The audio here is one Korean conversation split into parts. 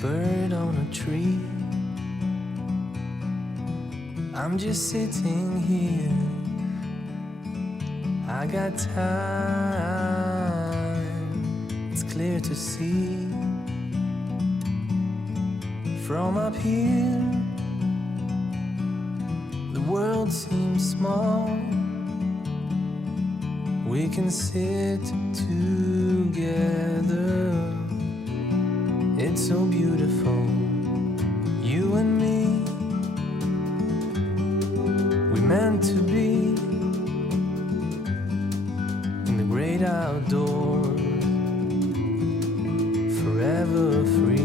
bird on a tree. I'm just sitting here. I got time. It's clear to see. From up here, the world seems small. We can sit together. It's so beautiful, you and me. We meant to be in the great outdoors, forever free.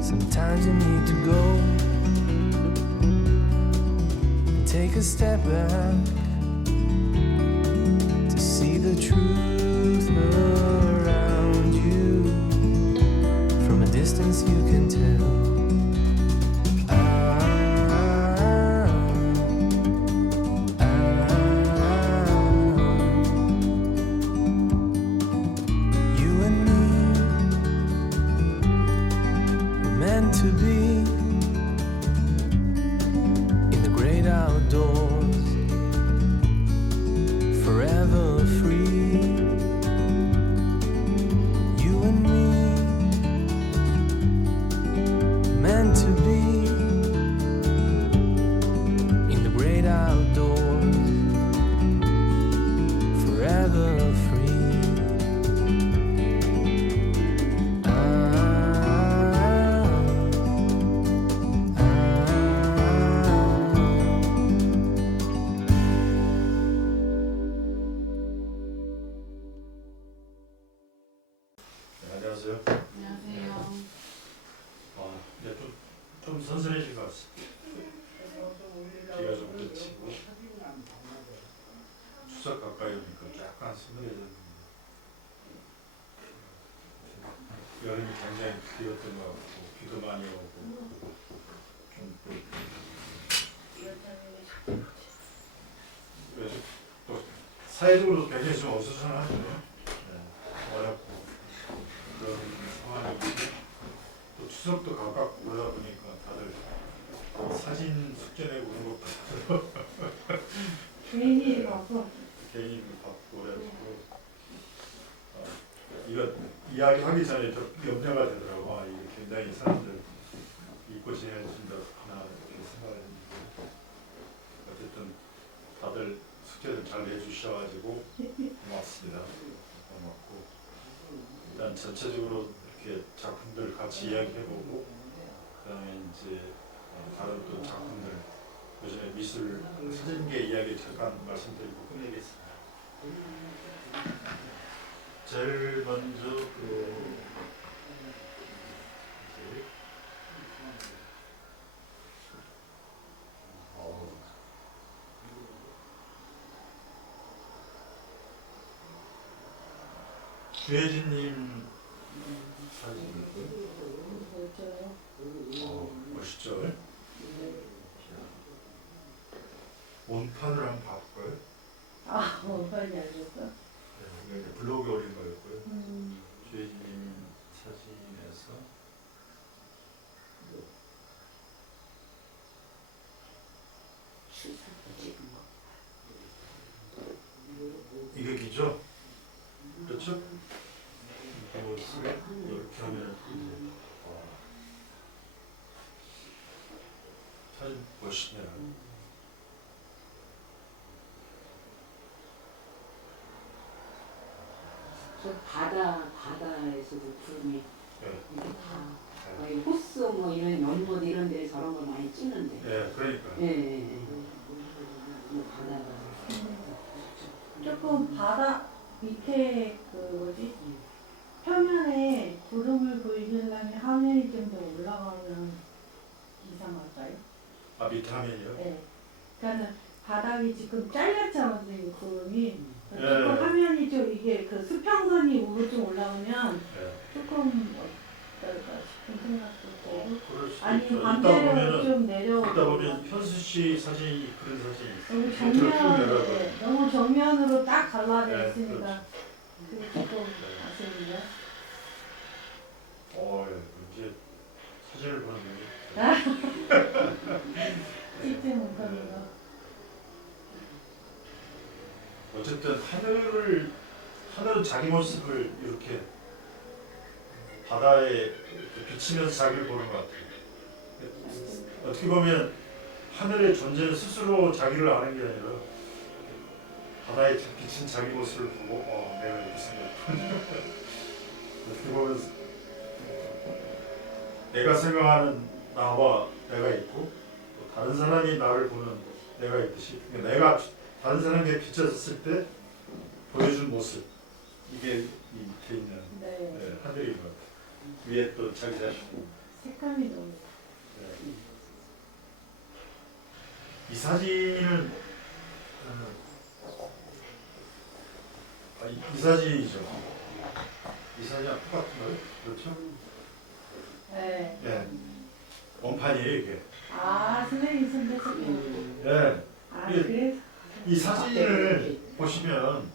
Sometimes you need to go and take a step back to see the truth around you. From a distance you can tell. You and me were meant to be in the great outdoors, forever free. You and me meant to be in the great outdoors, forever free. 안녕하세요. 안녕하세요. 이제 좀 선선해진 것 같습니다. 비가 좀 그치고 추석 가까이 오니까 약간 서늘해졌는데 여름이 굉장히 길었던 것 같고 비도 많이 오고 좀 요즘 또 사회적으로 굉장히 좀 어수선하죠. 어렵고 그런 상황이고 또 추석도 가깝고 그러다 보니까 다들 사진 숙제 내고 그런 것보다도 괜히 바빠. 개인이 바쁘고 그래가지고 이거 이야기하기 전에 좀 염려가 되더라고. 이게 굉장히 사람들 잊고 지내준다구나 이렇게 생각했는데 어쨌든 다들 숙제를 잘 내주셔가지고 고맙습니다. 고맙고 일단 전체적으로 이렇게 작품들 같이 이야기해보고 그다음에 이제 다른 또 작품들 요즘에 미술 사진계 이야기 잠깐 말씀드리고 끝내겠습니다. 제일 먼저 주혜진님 사진이고요. 멋있죠? 원판을 한번 봐볼까요? 아, 빨리 알겠어? 네, 이거 이제 블로그에 올린 거였고요. 주혜진님 사진에서 이게 기죠? 그렇죠? 이렇게 하면 이제 사진 멋있네요. 저 바다에서도 구름이 네. 이렇게 다 거의 호수 뭐 이런 연못 이런 데 저런 걸 많이 찍는데. 네, 그러니까. 예. 바다가 조금 바다 밑에 그 뭐지? 표면에 구름을 보이려면 하늘이 좀 더 올라가면 이상할까요? 아, 밑에 화면이요? 네. 그러니까 바닥이 지금 잘렸잖아요, 구름이. 예. 조금 화면이 좀 이게 그 수평선이 위로 좀 올라오면 예. 조금 어떨까 싶은 생각도 들고 그럴 수도 아니 있죠. 이따 반대로 보면은 좀 내려오고 이따 보면 현수 씨 사진이 그런 사진이 너무 밑으로 쭉 정면 내려가고. 네, 너무 정면으로 딱 갈라져 네, 있으니까 그게 조금 아쉬운데. 이제 사진을 보는 게 찍지 못하는 거. 어쨌든 하늘은 자기 모습을 이렇게 바다에 이렇게 비치면서 자기를 보는 것 같아요. 어떻게 보면 하늘의 존재는 스스로 자기를 아는 게 아니라 바다에 비친 자기 모습을 보고 내가 이렇게 생겼구나. 어떻게 보면 내가 생각하는 나와 내가 있고 또 다른 사람이 나를 보는 내가 있듯이 내가 다른 사람에게 비춰졌을 때 보여준 모습 이게 이 밑에 있는 네. 하늘인 것 같아요. 위에 또 자기 자신. 색감이 너무. 이 사진은 이 사진이죠. 이 사진이랑 똑같은가요? 그렇죠? 네. 네. 원판이에요 이게. 아 선생님 손대셨고. 네. 아 예. 그래서. 이 사진을 보시면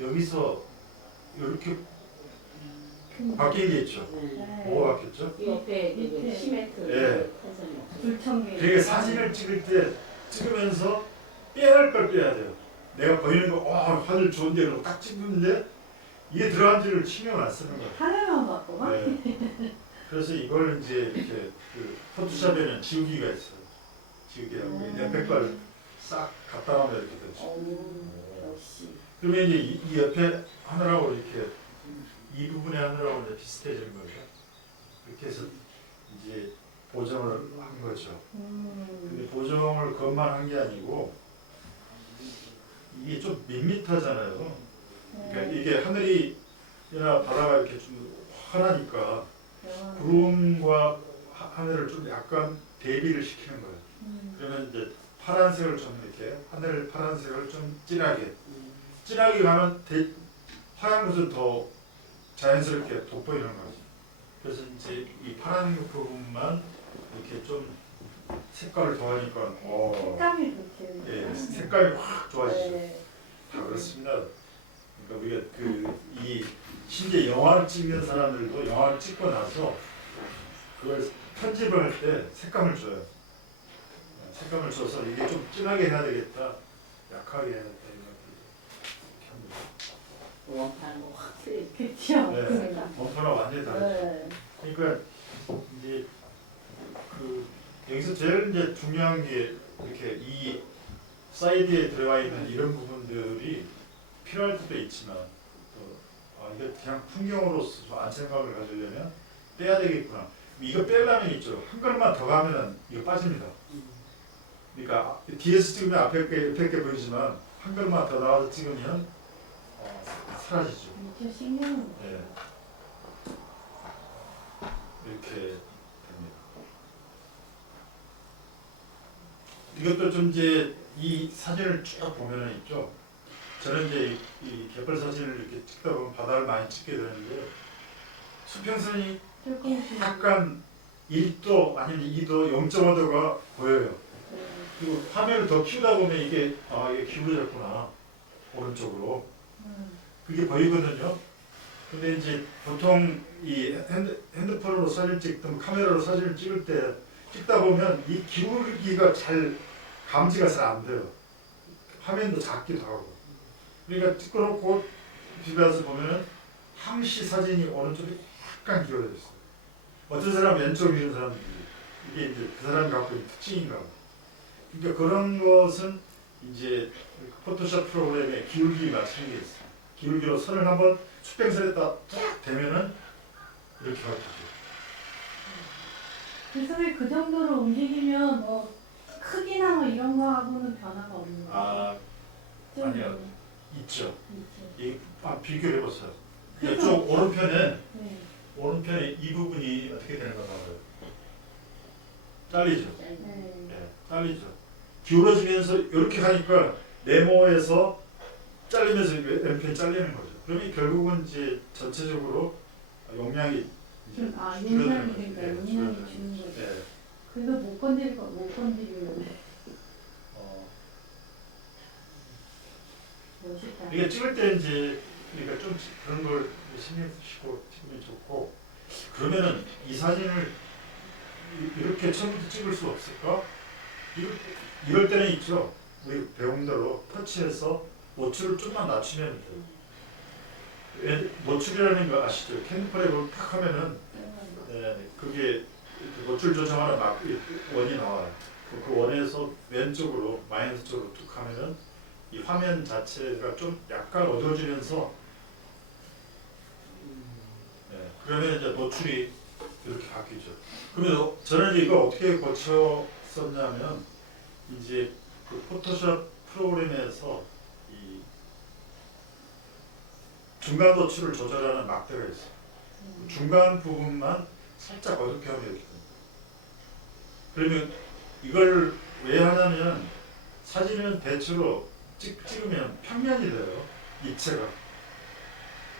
여기서 이렇게 바뀐 게 있죠. 네. 뭐가 바뀌었죠? 옆에 밑에. 시멘트 예. 패션이 없어요. 불청객. 그러니까 사진을 찍을 때 찍으면서 빼야 할 걸 빼야 돼요. 내가 보이는 거 하늘 좋은데 그러고 딱 찍는데 이게 들어간지를 신경 안 쓰는 거예요. 하늘만 봤구만. 네. 그래서 이걸 이제 이렇게 그 포토샵에는 지우기가 있어요. 지우기하고 연백발 싹 갖다 놓으면 이렇게 되죠. 역시. 그러면 이제 이 옆에 하늘하고 이렇게 이 부분의 하늘하고 이제 비슷해지는 거죠. 그렇게 해서 이제 보정을 한 거죠. 근데 보정을 그것만 한 게 아니고 이게 좀 밋밋하잖아요. 그러니까 이게 하늘이나 바다가 이렇게 좀 환하니까 구름과 하늘을 좀 약간 대비를 시키는 거예요. 그러면 이제 파란색을 좀 이렇게 하늘 파란색을 좀 진하게 가면 하얀 것은 더 자연스럽게 돋보이는 거죠. 그래서 이제 이 파란 부분만 이렇게 좀 색깔을 더하니까 색감이 그렇게. 예, 색깔이 확 좋아지죠. 네. 다 그렇습니다. 그러니까 우리가 이 실제 영화를 찍는 사람들도 영화를 찍고 나서 그걸 편집을 할 때 색감을 줘요. 색감을 줘서 이게 좀 진하게 해야 되겠다, 약하게 해야 되겠다 이렇게 합니다. 원판하고 확 틀리죠. 그렇죠. 네. 그러니까. 원판하고 완전히 다르죠. 네. 그러니까 이제 그 여기서 제일 이제 중요한 게 이렇게 이 사이드에 들어가 있는 이런 부분들이 필요할 때도 있지만 또 이게 그냥 풍경으로서 안정감을 가지려면 빼야 되겠구나. 이거 빼려면 있죠. 한 걸음만 더 가면은 이거 빠집니다. 그러니까 뒤에서 찍으면 앞에 게 보이지만 한 걸음만 더 나와서 찍으면 사라지죠. 진짜 신기한 거. 네. 이렇게 됩니다. 이것도 좀 이제 이 사진을 쭉 보면은 있죠. 저는 이제 이 갯벌 사진을 이렇게 찍다 보면 바다를 많이 찍게 되는데 수평선이 조금씩. 약간 1도 아니면 2도, 0.5도가 보여요. 네. 그리고 화면을 더 키우다 보면 이게 기울어졌구나 오른쪽으로 그게 보이거든요. 근데 이제 보통 이 핸드폰으로 사진 찍든 카메라로 사진을 찍다 보면 이 기울기가 잘 감지가 잘 안 돼요. 화면도 작기도 하고. 그러니까 찍고 놓고 집에 와서 보면은 항시 사진이 오른쪽에 약간 기울어져 있어요. 어떤 사람 왼쪽 이런 사람들이 이게 이제 그 사람이 갖고 있는 특징인가 봐. 그러니까 그런 것은 이제 포토샵 프로그램에 기울기 맞추는 게 있어요. 기울기로 선을 한번 수평선에다 딱 대면은 이렇게 바뀌죠. 그래서 왜 그 정도로 움직이면 뭐 크기나 뭐 이런 거하고는 변화가 없는 거예요? 좀 아니요. 있죠. 있죠. 비교해 보세요. 이쪽 오른편에 네. 이 부분이 어떻게 되는가 봐요. 잘리죠. 네. 잘리죠. 기울어지면서 이렇게 하니까 네모에서 잘리면서 MP에 잘리는 거죠. 그러면 결국은 이제 전체적으로 용량이 이제 용량이 줄어드는 그러니까 거죠. 용량이 줄어드는 주는 거죠. 거죠. 예. 그래서 못 건드리면 멋있다. 이게 찍을 때 이제 그러니까 좀 그런 걸 신경 쓰시고 찍으면 좋고 그러면은 이 사진을 이렇게 처음부터 찍을 수 없을까? 이럴 때는 있죠. 우리 배운 대로 터치해서 노출을 좀만 낮추면 돼요. 노출이라는 거 아시죠? 캔프랩을 탁 하면은 그게 노출 조정하는 원이 나와요. 그 원에서 왼쪽으로 마이너스 쪽으로 툭 하면은 이 화면 자체가 좀 약간 어두워지면서 그러면 이제 노출이 이렇게 바뀌죠. 그러면 저는 이거 어떻게 고쳤었냐면 이제 그 포토샵 프로그램에서 이 중간 노출을 조절하는 막대가 있어요. 중간 부분만 살짝 어둡게 하면 이렇게 됩니다. 그러면 이걸 왜 하냐면 사진은 대체로 찍으면 평면이 돼요. 입체가.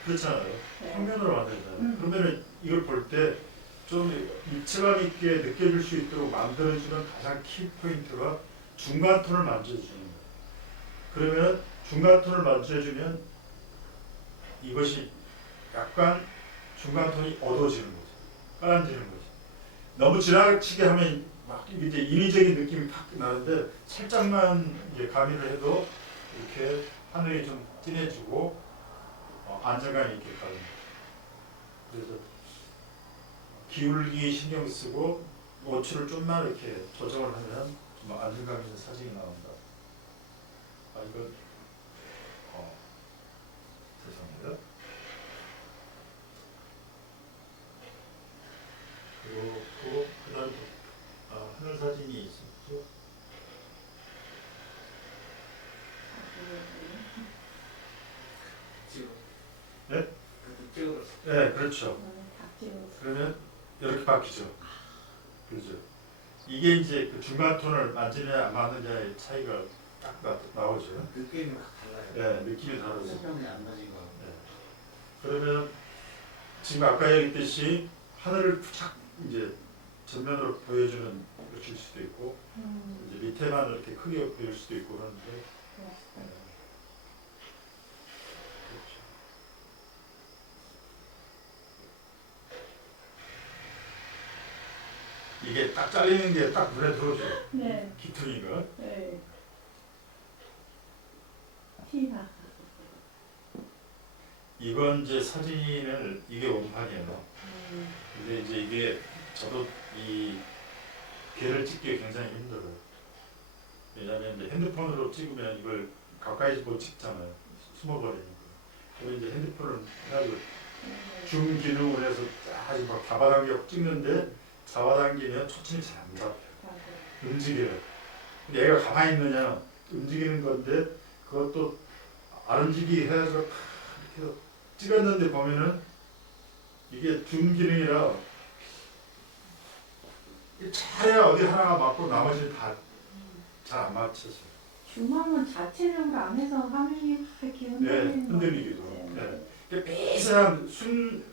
그렇잖아요. 네. 평면으로 만들잖아요. 그러면 이걸 볼 때 좀 입체감 있게 느껴질 수 있도록 만들어주는 가장 키포인트가 중간 톤을 만져주는 거예요. 그러면 중간 톤을 만져주면 이것이 약간 중간 톤이 어두워지는 거죠. 까만지는 거죠. 너무 지나치게 하면 막 이제 인위적인 느낌이 팍 나는데 살짝만 이제 가미를 해도 이렇게 하늘이 좀 진해지고 안정감 있게 가는. 그래서 기울기 신경 쓰고 노출을 좀만 이렇게 조정을 하면 좀 안정감 있는 사진이 나온다. 이건 죄송합니다. 그리고 그다음 하늘 사진이 있었죠. 네? 네, 그렇죠. 그러면 이렇게 바뀌죠. 그렇죠. 이게 이제 그 중간 톤을 만지느냐 안 만지느냐의 차이가 딱 나오죠. 느낌이 확 달라요. 네, 느낌이 다르죠. 색감이 안 맞은 거. 네. 그러면 지금 아까 얘기했듯이 하늘을 착 이제 전면으로 보여주는 것일 수도 있고 이제 밑에만 이렇게 크게 보일 수도 있고 그런데 그렇죠. 이게 딱 잘리는 게 딱 눈에 들어오죠. 네. 기퉁이가. 네. 티나. 이건 이제 사진을 이게 원판이에요. 근데 이제 이게 저도 이 개를 찍기 굉장히 힘들어요. 왜냐하면 이제 핸드폰으로 찍으면 이걸 가까이서 못 찍잖아요. 숨어버리니까. 그래서 이제 핸드폰을 해가지고 줌 기능을 해서 아주 막 잡아당겨 찍는데 잡아당기면 초점이 잘 안 잡혀요. 움직여요. 근데 얘가 가만히 있느냐 움직이는 건데 그것도 안 움직이게 해서 이렇게 찍었는데 보면은 이게 줌 기능이라 잘해야 어디 하나가 맞고 나머지는 다 잘 안 맞춰서. 줌하면 자체적으로 안 해서 화면이 이렇게 흔들리는 거. 흔들리기도. 네. 미세한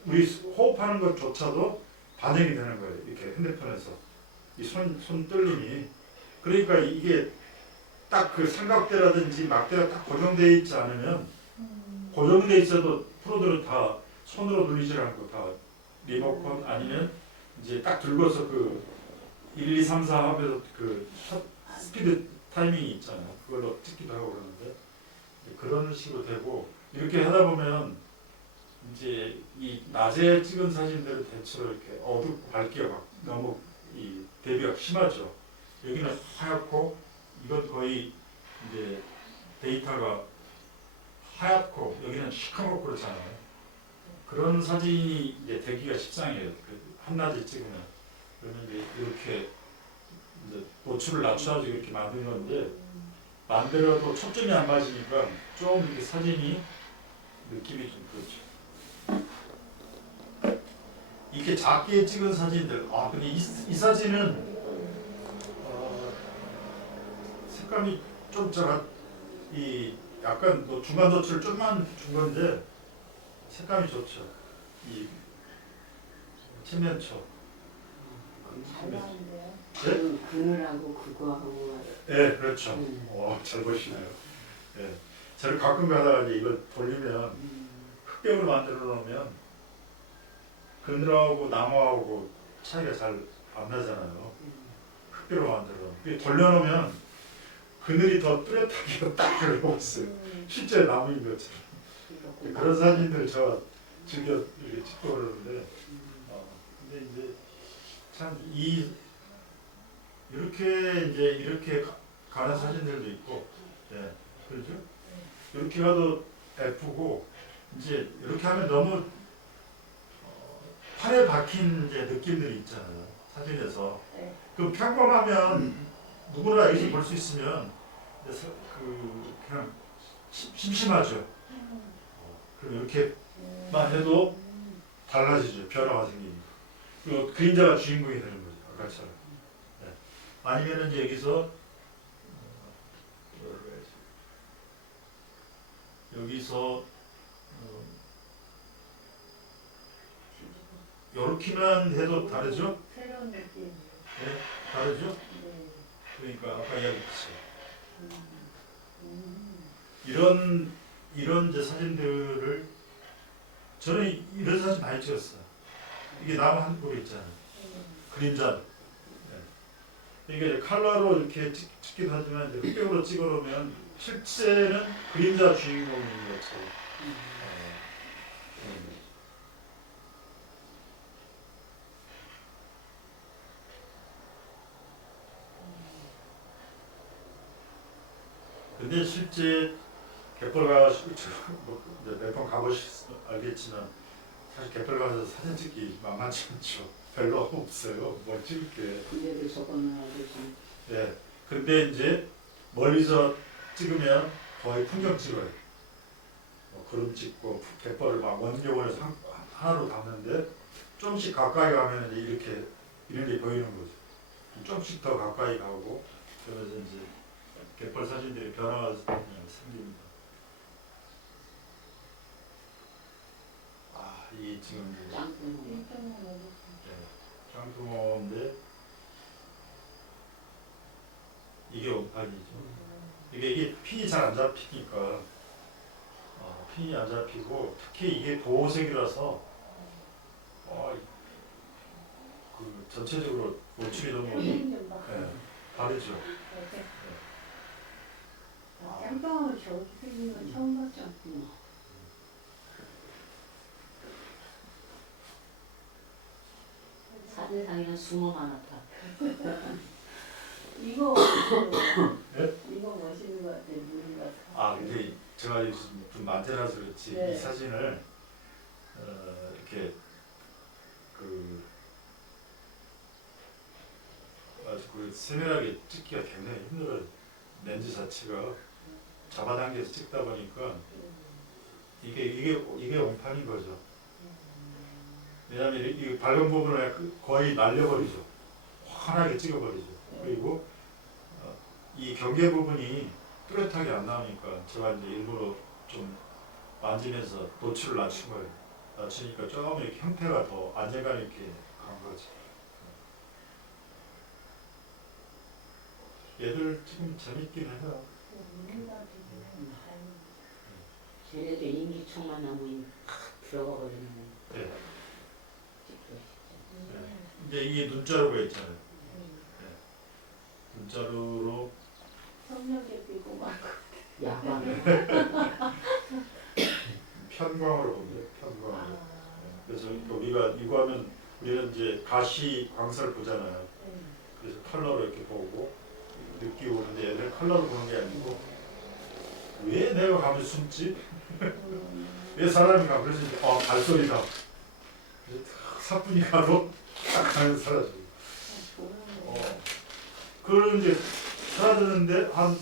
우리 호흡하는 것조차도 반영이 되는 거예요. 이렇게 핸드폰에서 이 손 떨림이. 그러니까 이게 딱 그 삼각대라든지 막대가 딱 고정되어 있지 않으면 고정되어 있어도 프로들은 다 손으로 돌리지 않고 다 리모컨 아니면 이제 딱 들고서 그 1, 2, 3, 4 하면서 그 스피드 타이밍이 있잖아요. 그걸로 찍기도 하고 그러는데 그런 식으로 되고 이렇게 하다 보면 이제 이 낮에 찍은 사진들은 대체로 이렇게 어둡고 밝기가 막 너무 이 대비가 심하죠. 여기는 하얗고 이건 거의 이제 데이터가 하얗고 여기는 시커멓고 그렇잖아요. 그런 사진이 이제 되기가 식상해요. 그 한낮에 찍으면. 그러면 이제 이렇게 이제 노출을 낮춰가지고 이렇게 만든 건데 만들어도 초점이 안 맞으니까 좀 이렇게 사진이 느낌이 좀 그렇죠. 이렇게 작게 찍은 사진들, 근데 이 사진은 색감이 좀 제가 이 약간 뭐 중간 도치를 좀만 준 건데 색감이 좋죠. 이 칠면초. 잘 나는데요. 네? 그늘하고 그거하고. 네, 그렇죠. 잘 보시네요. 예. 저를 가끔 가다가 이제 이걸 돌리면 흑백으로 만들어 놓으면 그늘하고 나무하고 차이가 잘 안 나잖아요. 흑백으로 만들어. 놓으면. 돌려놓으면 그늘이 더 뚜렷하게 딱 들어오고 있어요. 실제 나무인 것처럼. 그런 사진들 저 즐겨 이렇게 찍고 그러는데, 근데 이제 참 이렇게 가는 사진들도 있고, 예, 그렇죠? 이렇게 가도 예쁘고, 이제 이렇게 하면 너무 팔에 박힌 이제 느낌들이 있잖아요. 사진에서. 네. 그 평범하면 누구나 여기서 볼 수 있으면 그냥 심심하죠. 그럼 이렇게만 해도 달라지죠. 변화가 생기니까. 그리고 그림자가 주인공이 되는 거죠. 아까처럼. 네. 아니면 이제 여기서 이렇게만 해도 다르죠? 새로운 느낌. 네, 다르죠? 네. 그러니까 아까 이야기했죠. 음. 이런 이제 사진들을 저는 이런 사진 많이 찍었어요. 이게 나무 한 그루 있잖아요. 그림자. 네. 이게 컬러로 이렇게 찍기도 하지만 이제 흑백으로 찍어놓으면 실제는 그림자 주인공인 것처럼. 근데 실제 갯벌가 몇 번 알겠지만 사실 갯벌 가서 사진 찍기 만만치 않죠. 별로 없어요. 뭘 찍을 게. 근데도 저거는 아주 예. 근데 이제 멀리서 찍으면 거의 풍경 찍어요. 구름 찍고 갯벌을 막 원경원에서 하나로 담는데 조금씩 가까이 가면 이제 이렇게 이런 게 보이는 거죠. 조금씩 더 가까이 가고 그러면서 이제 갯벌 사진들이 변화가 생깁니다. 이 지금 짱뚱어인데 이게 원판이죠. 이게 핀이 잘 안 잡히니까 핀이 안 잡히고 특히 이게 보호색이라서 그 전체적으로 노출이 너무 다르죠. 짱뚱하고 저렇게 생긴 건 처음 봤죠. 사진상에는 숭어만 나타. 이거 네? 이거 멋있는 것 같아. 누른 것 같아. 근데 제가 요즘 좀 만져놔서 그렇지 네. 이 사진을 이렇게 아주 세밀하게 찍기가 굉장히 힘들어요. 렌즈 자체가 잡아당겨서 찍다 보니까 이게 원판인 거죠. 왜냐하면 이 밝은 부분을 거의 날려버리죠. 환하게 찍어버리죠. 그리고 이 경계 부분이 뚜렷하게 안 나오니까 제가 이제 일부러 좀 만지면서 노출을 낮춘 거예요. 낮추니까 좀 이렇게 형태가 더 안정감 있게 간 거죠. 얘들 지금 재밌긴 해요. 쟤네도 인기총만 나면 들어가 버리네. 네. 이제 이게 눈자루가 있잖아요. 눈자루로 성령제 끼고 막. 야광. 편광으로 보면 편광으로. 그래서 우리가 이거 하면 우리는 이제 가시 광선을 보잖아요. 그래서 컬러로 이렇게 보고 느끼고 오는데 얘들 컬러로 보는 게 아니고 왜 내가 가면 숨지? 왜 사람이 가? 그래서 이제 발소리가 사뿐히 가도 딱 가면 사라지고. 그걸 이제 사라졌는데 한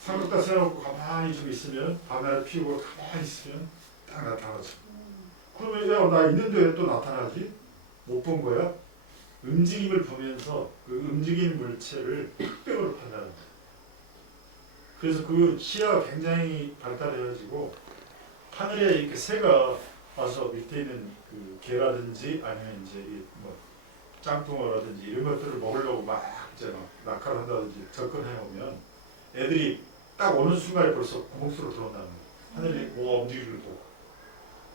삼각대 세워놓고 가만히 좀 있으면 밤에 피우고 가만히 있으면 딱 나타나죠. 그러면 나 있는데 왜 또 나타나지? 못 본 거야? 움직임을 보면서 그 움직이는 물체를 흑백으로 판단합니다. 그래서 그 시야가 굉장히 발달해가지고 하늘에 이렇게 새가 와서 밑에 있는 그 개라든지 아니면 이제 뭐 짱뚱어라든지 이런 것들을 먹으려고 막 이제 막 낙하를 한다든지 접근해 오면 애들이 딱 오는 순간에 벌써 구멍 속으로 들어온다는 거예요. 하늘이 뭐가 움직이는 걸 보고.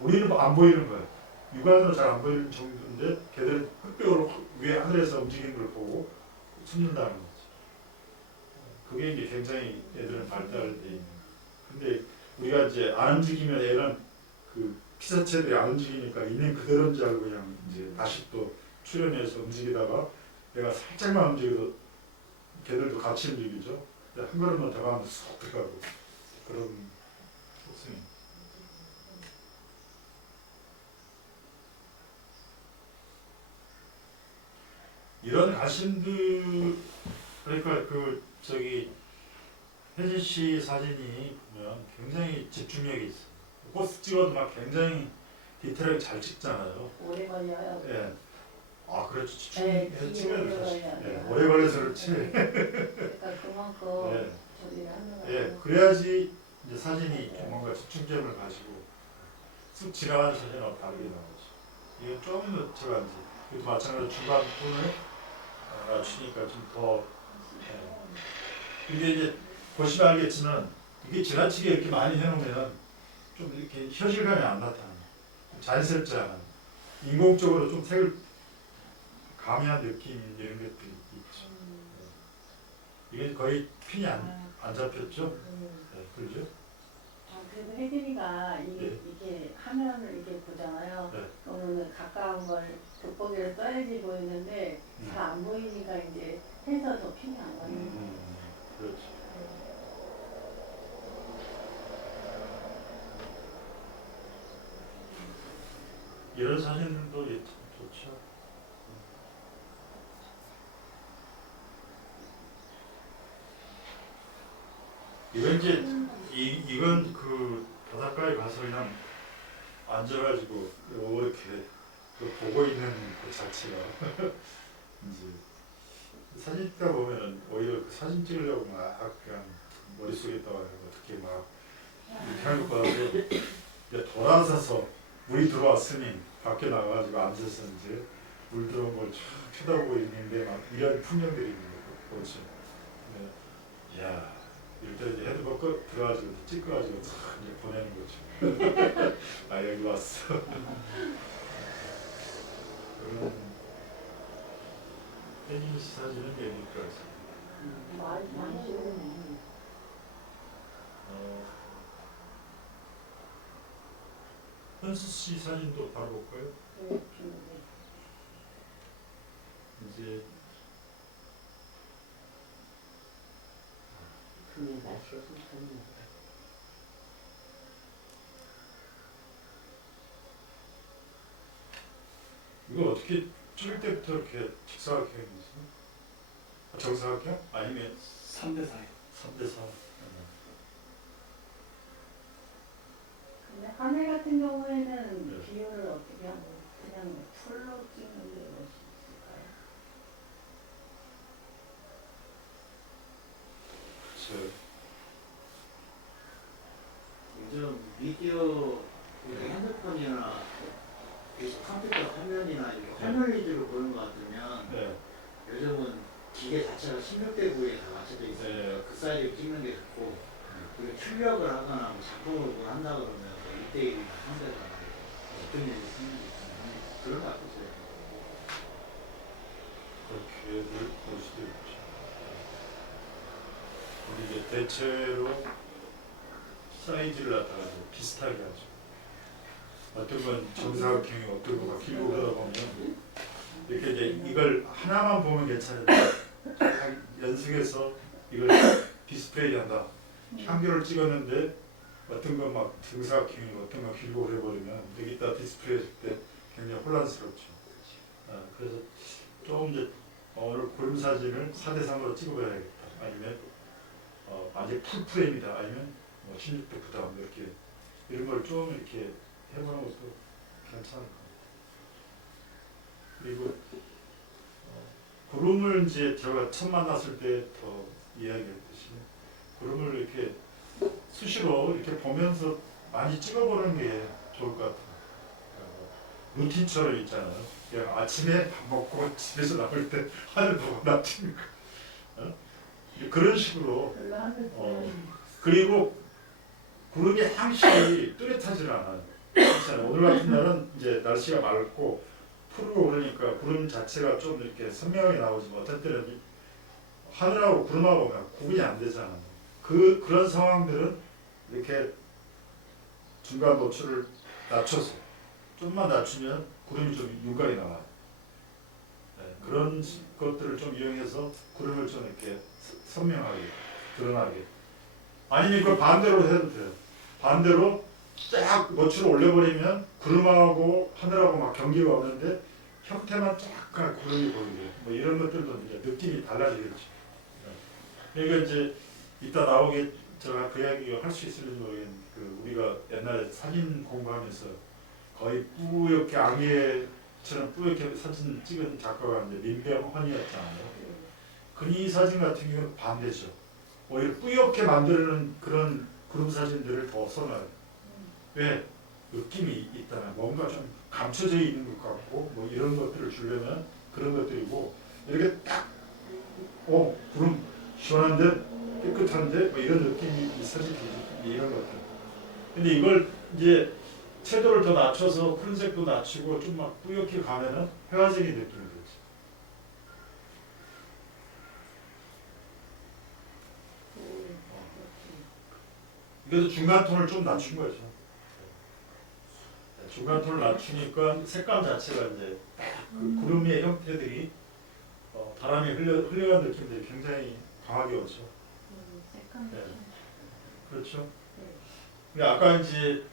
우리는 안 보이는 거예요. 육안으로 잘 안 보이는 정도인데 걔들은 흑백으로 위에 하늘에서 움직이는 걸 보고 숨는다는 거지. 그게 이제 굉장히 애들은 발달돼 있는. 근데 우리가 이제 안 움직이면 애는 그 피사체들이 안 움직이니까 있는 그대로인 줄 알고 그냥 이제 다시 또 출현해서 움직이다가 내가 살짝만 움직여도 걔들도 같이 움직이죠. 근데 한 걸음만 더 가면 쏙 들어가고 그런 속성이. 이런 가신들 그러니까 그 저기 혜진 씨 사진이 보면 굉장히 집중력이 있어. 포스 찍어도 막 굉장히 디테일하게 잘 찍잖아요. 오래 걸려요. 예. 아 그렇죠. 네, 집중해서 되게 찍어야 오래 돼. 사실. 걸려요. 예. 오래 걸려서 그렇지. 그러니까 그만큼 예. 저기를 하는 거예요. 예. 그래야지 이제 사진이 좀 뭔가 집중점을 가지고 쑥 지나가는 사진하고 다르게 나오지. 이거 조금 더 제가 이제 이것도 마찬가지로 중간 톤을 낮추니까 좀 더. 예. 근데 이제 보시면 알겠지만 이게 지나치게 이렇게 많이 해놓으면 좀 이렇게 현실감이 안 나타나요. 자연스럽지 않아요. 인공적으로 좀 색을 가미한 느낌 이런 것들이 있죠. 이게 거의 핀이 안 잡혔죠? 네, 그렇죠? 그래도 혜진이가 네. 이게 화면을 이렇게 보잖아요. 네. 그러면 가까운 걸 돋보기를 써야지 보이는데 잘 안 보이니까 이제 해서 더 핀이 안 가는 그렇죠. 이런 사진들도 참 좋죠. 이건 이제 이건 그 바닷가에 가서 그냥 앉아가지고 이렇게 그 보고 있는 그 자체가 이제 사진 찍다 보면은 오히려 그 사진 찍으려고 막 그냥 머릿속에다가 어떻게 막 이렇게 하는 것보다도 이제 돌아서서 물이 들어왔으니 밖에 나가가지고 앉아서 이제 물 들어온 걸 쫙 쳐다보고 있는데 막 이런 풍경들이 있는 거 보지. 이야 이럴 때 이제 헤드폰 끄 들어가지고 찍어가지고 탁 이제 보내는 거죠. 아 여기 왔어. 그런 혜진 씨 사진은 여기까지. 많이 찍으네. 현수 씨 사진도 바로 볼까요? 네, 이제 근데 날씨가 좀 좋네. 이거 어떻게 찍을 때부터 이렇게 직사각형이 있어요? 정사각형? 아니면 3대 4. 3대 4? 근데 하늘 같은 경우에는 네. 비율을 어떻게 하고 그냥 풀로 찍는 게 멋있을까요? 그렇죠. 요즘 미디어 핸드폰이나 컴퓨터 화면이나 이렇게 화면 위주로 보는 것 같으면 네. 요즘은 기계 자체가 16대 9에 다 맞춰져 있어요. 네. 그 사이즈로 찍는 게 좋고 그리고 출력을 하거나 뭐 작품을 뭘 한다 그러면 1대1이나 3대나 어떤 일이 쓰는 게 있으면 그런 것 같았어요. 그렇게 볼 수도 있죠. 근데 이제 대체로 사이즈를 갖다가 이제 비슷하게 하죠. 어떤 건 정사각형이 어떤 거가 길고 그러다 보면 이렇게 이제 이걸 하나만 보면 괜찮은데 연습해서 이걸 디스플레이 한다. 한겨를 찍었는데 어떤 건 막 정사각형이고 어떤 건 길고 그래버리면 여기다 디스플레이 했을 때 굉장히 혼란스럽죠. 그래서 조금 이제 오늘 고름 사진을 4대 3으로 찍어봐야겠다. 아니면 완전 풀 프레임이다. 아니면 뭐 16대 9다. 이렇게 이런 걸 좀 이렇게 해보는 것도 괜찮을 것 같아요. 그리고 구름을 이제 제가 처음 만났을 때 더 이야기했듯이 구름을 이렇게 수시로 이렇게 보면서 많이 찍어보는 게 좋을 것 같아요. 루틴처럼 있잖아요. 그냥 아침에 밥 먹고 집에서 나올 때 하늘 보고 납치니까 그런 식으로 별로 하늘 그리고 구름이 항시 뚜렷하지는 않아요. 그렇잖아요. 오늘 같은 날은 이제 날씨가 맑고 푸르고 그러니까 구름 자체가 좀 이렇게 선명하게 나오지만 어떤 때는 하늘하고 구름하고 구분이 안 되잖아요. 그런 상황들은 이렇게 중간 노출을 낮춰서 좀만 낮추면 구름이 좀 윤곽이 나와요. 네, 그런 것들을 좀 이용해서 구름을 좀 이렇게 선명하게 드러나게. 아니면 그걸 반대로 해도 돼요. 반대로 쫙 노출을 올려버리면 구름하고 하늘하고 막 경계가 없는데 형태만 쫙 구름이 보이게. 뭐 이런 것들도 이제 느낌이 달라지겠죠. 그러니까 이제 이따 나오게 제가 그 이야기 할 수 있을지 모르겠는데 우리가 옛날에 사진 공부하면서 거의 뿌옇게 아기처럼 뿌옇게 사진 찍은 작가가 이제 민병헌이었잖아요. 그 사진 같은 경우는 반대죠. 오히려 뿌옇게 만드는 그런 구름 사진들을 더 선호해요. 왜? 느낌이 있다면 뭔가 좀 감춰져 있는 것 같고 뭐 이런 것들을 주려면 그런 것들이고 이렇게 딱 구름 시원한데 깨끗한데 뭐 이런 느낌이 있어지지 이런 것들. 근데 이걸 이제 채도를 더 낮춰서 푸른색도 낮추고 좀 막 뿌옇게 가면은 회화적인 느낌이 들지. 그래서 중간 톤을 좀 낮춘 거죠. 중간 톤을 낮추니까 색감 자체가 이제 그 구름의 형태들이 바람이 흘려간 느낌들이 굉장히 강하게 오죠. 색감이 네. 그렇죠. 근데 아까 이제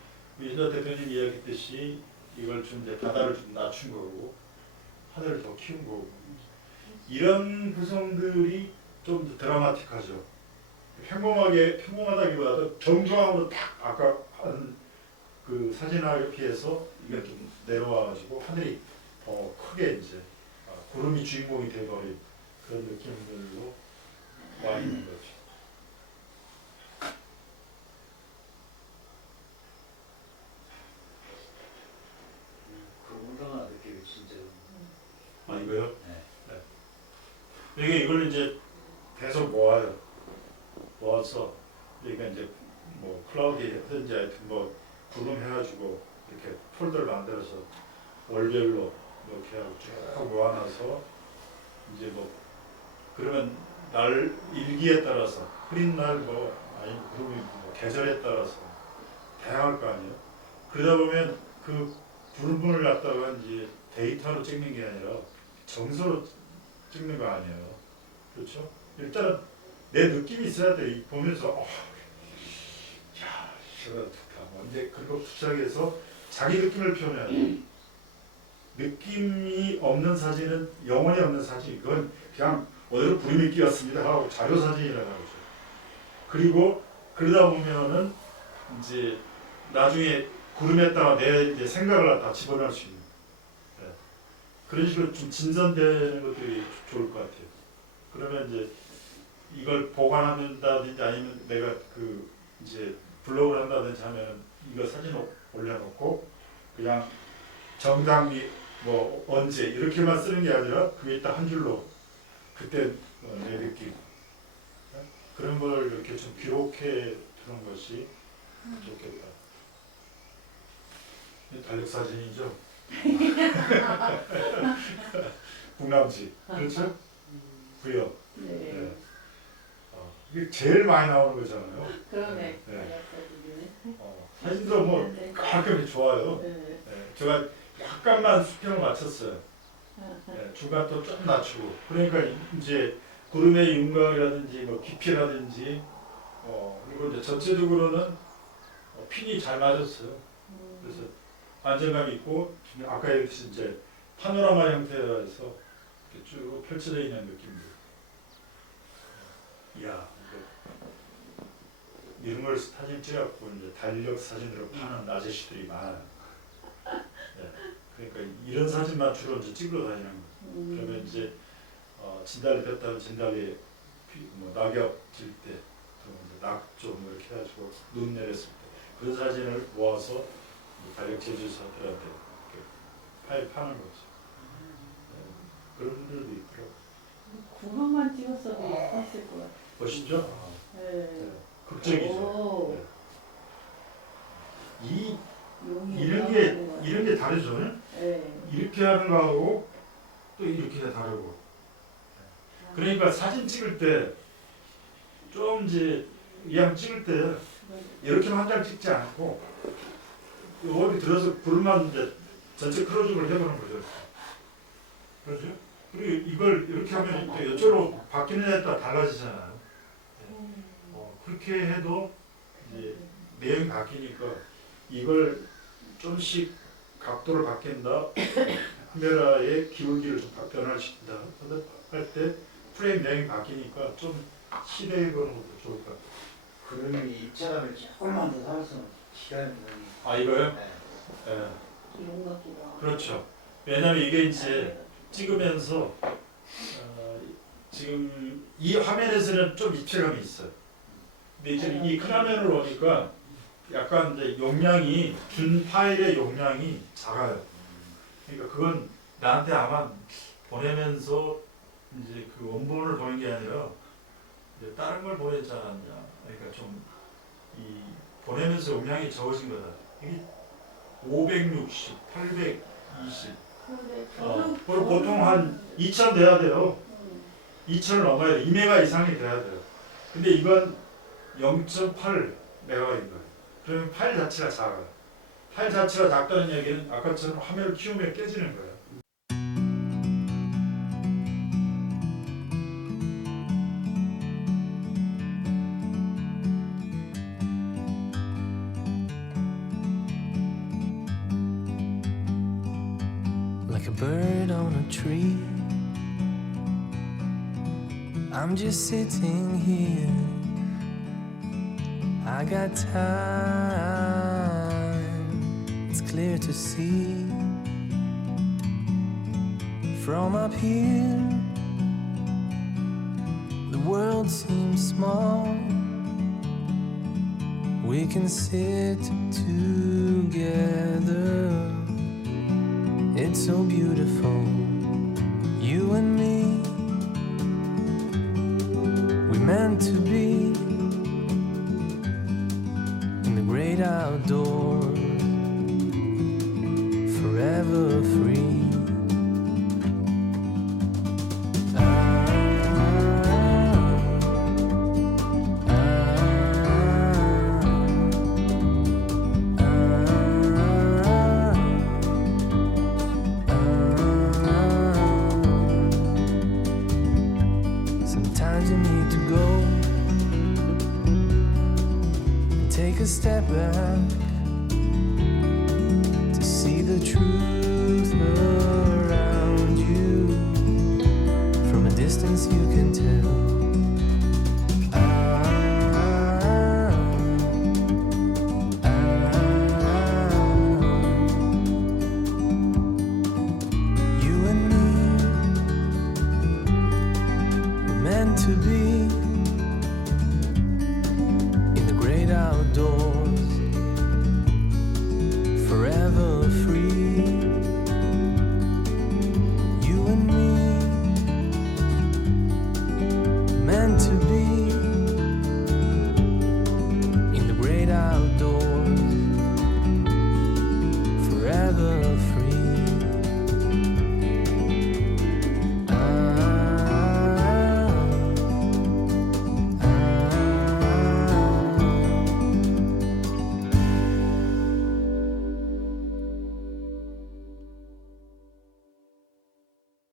윤 대표님 이야기했듯이 이걸 좀 이제 바다를 좀 낮춘 거고 하늘을 더 키운 거고 이런 구성들이 좀 드라마틱하죠. 평범하다기보다도 정중앙으로 딱 아까 한 그 사진에 비해서 이게 좀 내려와가지고 하늘이 더 크게 이제 구름이 주인공이 돼버린 그런 느낌들로 와 있는 거죠. 그 온당한 느낌이 진짜. 이거요? 네. 이게 이걸 이제 계속 모아서 그러니까 이제 뭐 클라우디든지 하여튼 뭐 구름 해가지고 이렇게 폴더를 만들어서 월별로 이렇게 하고 쭉 모아놔서 이제 뭐 그러면 날 일기에 따라서 흐린 날 뭐 아니면 구름이 뭐 계절에 따라서 다양할 거 아니에요. 그러다 보면 그 구름을 갖다가 이제 데이터로 찍는 게 아니라 정서로 찍는 거 아니에요. 그렇죠? 일단은 내 느낌이 있어야 돼. 보면서 야, 저거 좋다. 언제 그리고 시작해서 자기 느낌을 표현해야 돼. 느낌이 없는 사진은 영혼이 없는 사진. 그건 그냥 어디로 구름이 끼었습니다 하고 자료 사진이라고 하죠. 그리고 그러다 보면은 이제 나중에 구름에다가 내 이제 생각을 다 집어넣을 수 있는. 네. 그런 식으로 좀 진전되는 것들이 좋을 것 같아요. 그러면 이제 이걸 보관한다든지 아니면 내가 그 이제 블로그를 한다든지 하면 이거 사진을 올려놓고 그냥 정당기 뭐 언제 이렇게만 쓰는 게 아니라 그게 딱 한 줄로 그때 내 느낌 그런 걸 이렇게 좀 기록해 두는 것이 좋겠다. 달력 사진이죠. 북남지 그렇죠? 구역. 네. 이게 제일 많이 나오는 거잖아요. 그러네. 네. 사진도 뭐 가끔 좋아요. 네. 네. 제가 약간만 수평을 맞췄어요. 네. 중간도 좀 낮추고. 그러니까 이제 구름의 윤곽이라든지 뭐 깊이라든지 그리고 이제 전체적으로는 핀이 잘 맞았어요. 그래서 안정감 있고 아까 얘기했듯이 이제 파노라마 형태에서 이렇게 쭉 펼쳐져 있는 느낌들. 이야, 이런 걸 사진 찍어갖고 이제 달력 사진으로 파는 아저씨들이 많아요. 네. 그러니까 이런 사진만 주로 이제 찍으러 다니는 거예요. 그러면 이제 진달래 폈다면 진달래 뭐 낙엽 질 때 낙좀 이렇게 해가지고 눈 내렸을 때 그 사진을 모아서 달력 제조사들한테 이렇게 파는 거죠. 그런 분들도 있더라고요. 구멍만 찍었어도 예뻤을 것 같아요. 멋있죠? 네. 극적이죠. 오. 이 용이 이런 게 다르죠. 네. 이렇게 하는 거하고 또 이렇게 다르고. 그러니까 사진 찍을 때 좀 이제 이왕 찍을 때 이렇게만 한 장 찍지 않고 어디 들어서 불만 이제 전체 클로즈업을 해보는 거죠. 그렇죠? 그리고 이걸 이렇게 하면 또 이쪽으로 바뀌는 애에 따라 달라지잖아요. 그렇게 해도 이제 내용이 바뀌니까 이걸 좀씩 각도를 바뀐다, 카메라의 기울기를 좀 변화시킨다 할 때 프레임 내용이 바뀌니까 좀 시대에 거는 것도 좋을 것 같아요. 그러면 이 입체감을 조금만 더 살았으면 기가는 아 이거요? 네. 예. 용 같기도 하고. 그렇죠. 왜냐면 이게 이제 찍으면서 지금 이 화면에서는 좀 입체감이 있어요. 근데 이제 이 큰 화면으로 오니까 약간 이제 용량이 준 파일의 용량이 작아요. 그러니까 그건 나한테 아마 보내면서 이제 그 원본을 보낸 게 아니라 이제 다른 걸 보내지 않았냐. 그러니까 좀 이 보내면서 용량이 적어진 거다. 이게 560, 820. 근데 그리고 보통 한 2000 돼야 돼요. 2000을 넘어야 돼. 2메가 이상이 돼야 돼요. 근데 이건 0.8 메가인 거예요. 그러면 파일 자체가 작아요. 파일 자체가 작다는 얘기는 아까처럼 화면을 키우면 깨지는 거예요. Like a bird on a tree, I'm just sitting here. I got time, it's clear to see. From up here, the world seems small. We can sit together. It's so beautiful, you and me. We meant to be in the great outdoors, forever free. Sometimes you need to go and take a step back